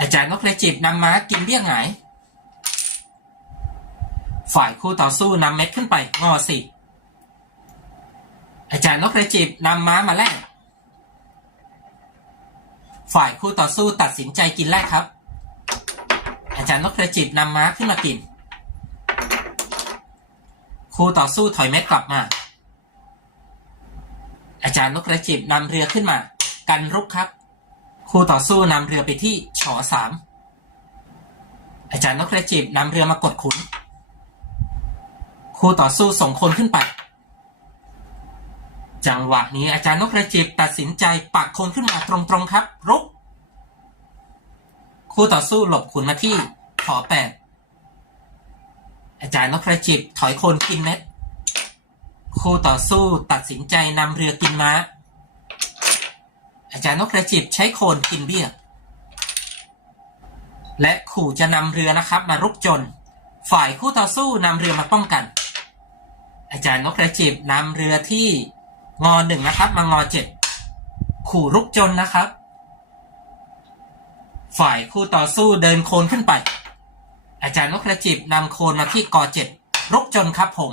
อาจารย์นกกระจิบนำม้ากินเบี้ยหงายฝ่ายคู่ต่อสู้นำเม็ดขึ้นไปงอสี่อาจารย์นกกระจิบนำม้ามาแลกฝ่ายคู่ต่อสู้ตัดสินใจกินแรกครับ อาจารย์นกกระจิบนำม้าขึ้นมากิน คู่ต่อสู้ถอยเม็ดกลับมา อาจารย์นกกระจิบนำเรือขึ้นมา กันรุกครับ คู่ต่อสู้นำเรือไปที่ชอสามอาจารย์นกกระจิบนำเรือมากดขุน คู่ต่อสู้ส่งคนขึ้นไป จังหวะนี้อาจารย์นกกระจิบตัดสินใจปักคนขึ้นมาตรงๆครับ รุก คู่ต่อสู้หลบขุนมาที่ขอแปดอาจารย์นกกระจิบถอยคนกินเม็ด คู่ต่อสู้ตัดสินใจนำเรือกินม้า อาจารย์นกกระจิบใช้โคนกินเบี้ย และขู่จะนำเรือนะครับ มารุกจน ฝ่ายคู่ต่อสู้นำเรือมาป้องกัน อาจารย์นกกระจิบนำเรือที่งอหนึ่งนะครับ มางอเจ็ดขู่รุกจนนะครับ ฝ่ายคู่ต่อสู้เดินโคนขึ้นไป อาจารย์นกกระจิบนำโคนมาที่กอเจ็ดรุกจนครับผม